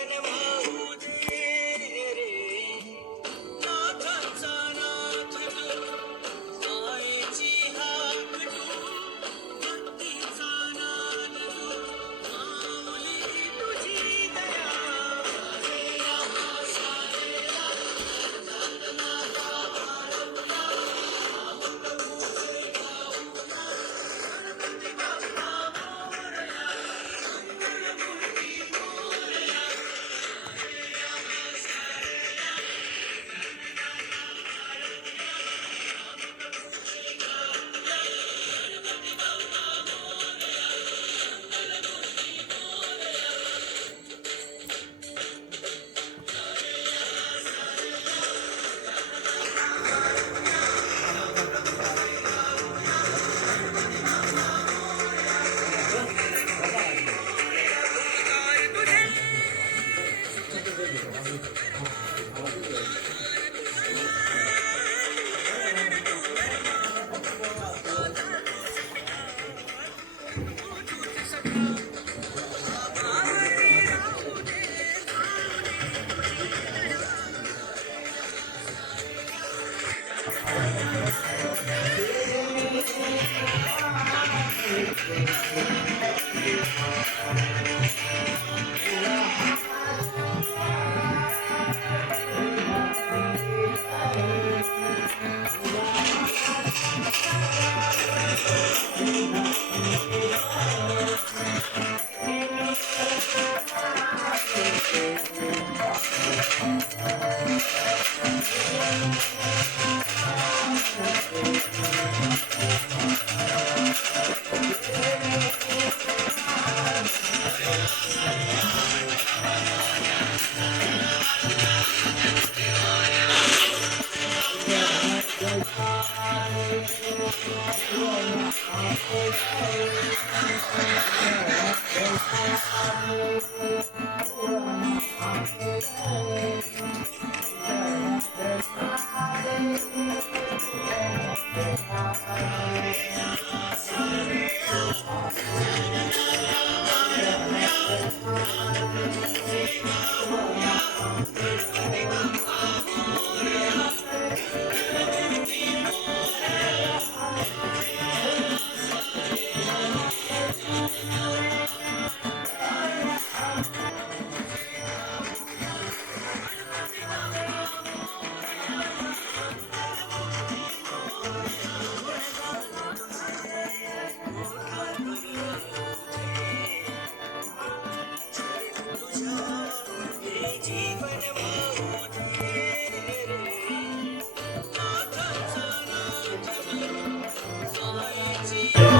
When am I?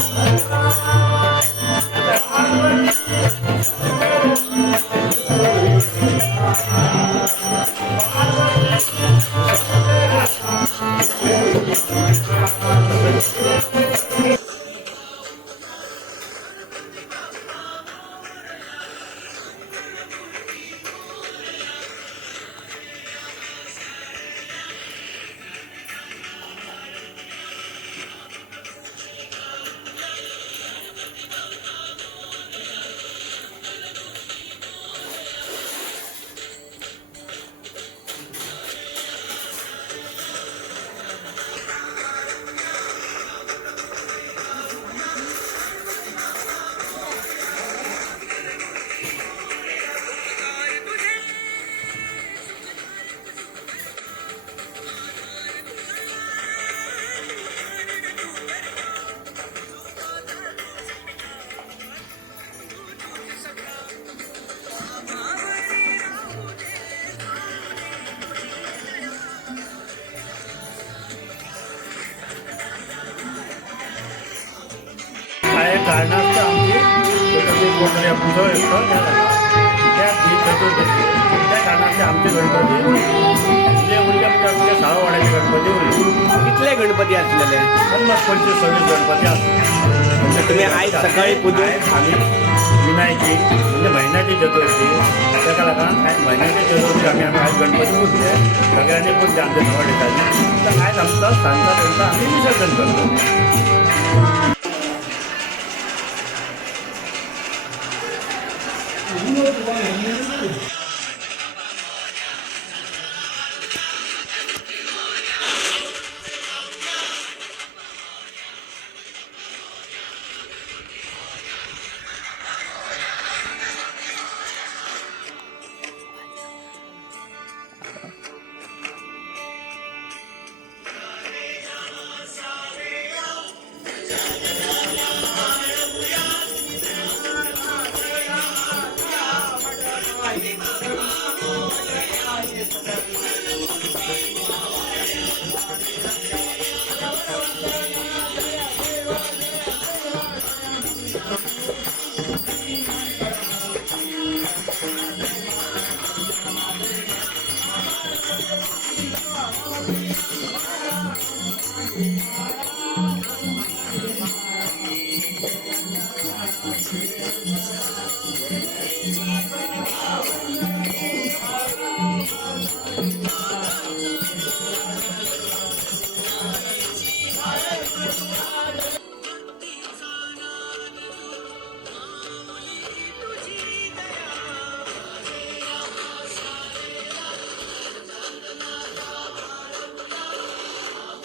काय कोणतरी पुजव येतो. त्या त्या चतुर्दशी त्या कारणाचे आमचे गणपती. म्हणजे म्हणजे आमच्या वाड्याचे गणपती उरले कितले गणपती असलेले? पन्नास पंचवीस सव्वीस गणपती असतात म्हणजे तुम्ही आयज सकाळी आयज आम्ही विनायकी म्हणजे महिन्याची चतुर्थी. त्याका लागून आयज महिन्याची चतुर्थी आम्ही आम्ही आज गणपती पुजले सगळ्यांनी ते आमच्या नवड येतात. तर आज आमचा सांगता त्यांचा आम्ही विसर्जन करतो. Yeah.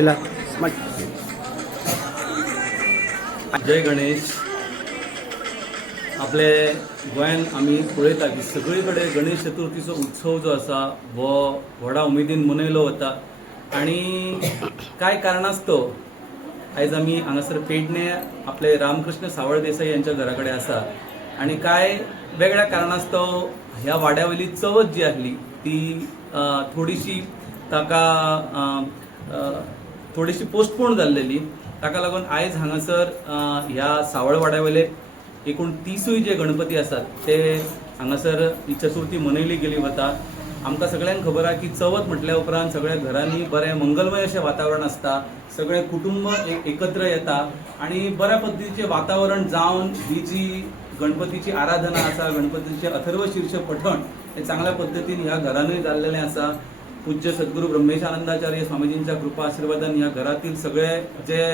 शिला. जय गणेश. आपले गोंयान आमी पळयता की सगळे कडेन गणेश चतुर्थीचो उत्सव जो आसा हो व्हडा उमेदीन मनयलो वता. आनी कांय कारणास्तव आयज आमी हांगासर पेडणे आपले रामकृष्ण सावळ देसाई यांच्या घरा कडेन आसा. आनी कांय वेगळ्या कारणास्तव ह्या वाड्यावयली चवथ जी आसली ती थोडीशी ताका थोडीशी पोस्टपोन जाल्लेली ताका लागून आयज हांगासर ह्या सावळवाड्या वाड्यावयले एकूण तिसूय जे गणपती आसात ते हांगासर ही चतुर्थी मनयली गेली वता. आमकां सगळ्यांक खबर आहा की चवथ म्हटल्या उपरांत सगळ्या घरांनी बरें मंगलमय अशें वातावरण आसता. सगळे कुटुंब एक एकत्र येता आणि बऱ्या पद्दतीचें वातावरण जावन ही जी गणपतीची आराधना आसा गणपतीचे अथर्व शीर्ष पठण हे चांगल्या पद्दतीन ह्या घरानूय जाल्लेलें आसा. पूज्य सद्गुरू ब्रह्मेशानंदाचार्य स्वामीजींच्या कृपा आशीर्वादान ह्या घरातील सगळे जे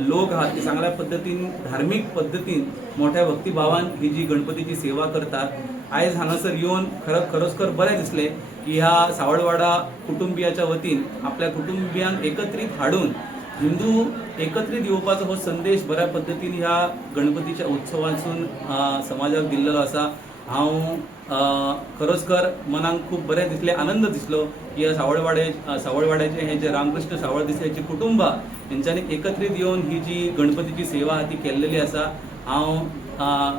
लोक आहात ते चांगल्या पद्दतीन धार्मीक पद्दतीन मोठ्या भक्तिभावान ही जी गणपतीची सेवा करतात. आयज हांगासर येवन खर खरोखर बरें दिसलें की ह्या सावळवाडा कुटुंबियाच्या वतीन आपल्या कुटुंबियांक एकत्रीत हाडून हिंदू एकत्रीत येवपाचो हो संदेश बऱ्या पद्दतीन ह्या गणपतीच्या उत्सवासून समाजाक दिल्लेलो आसा. हांव अ, खरोचकर मनाक खूब बरें दिसलें आनंद दिसलो. की ह्या सावळवाडे सावळवाड्याचे हे जे रामकृष्ण सावळ देसाईची कुटुंबां हेंच्यांनी एकत्रीत येवन ही जी गणपतीची सेवा आहा ती केल्लेली आसा हांव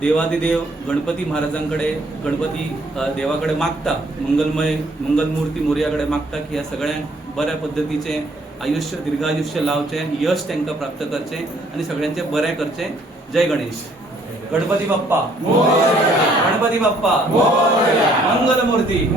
देवादिदेव गणपती महाराजांकडे गणपती देवाकडे मागता मंगलमय मंगलमूर्ती मोर्याकडे मागता की ह्या सगळ्यांक बऱ्या पद्दतीचें आयुष्य दीर्घायुष्य लावचें यश तांकां प्राप्त करचें आनी सगळ्यांचें बरें करचें. जय गणेश. गणपती बाप्पा. गणपती बाप्पा. मंगलमूर्ती.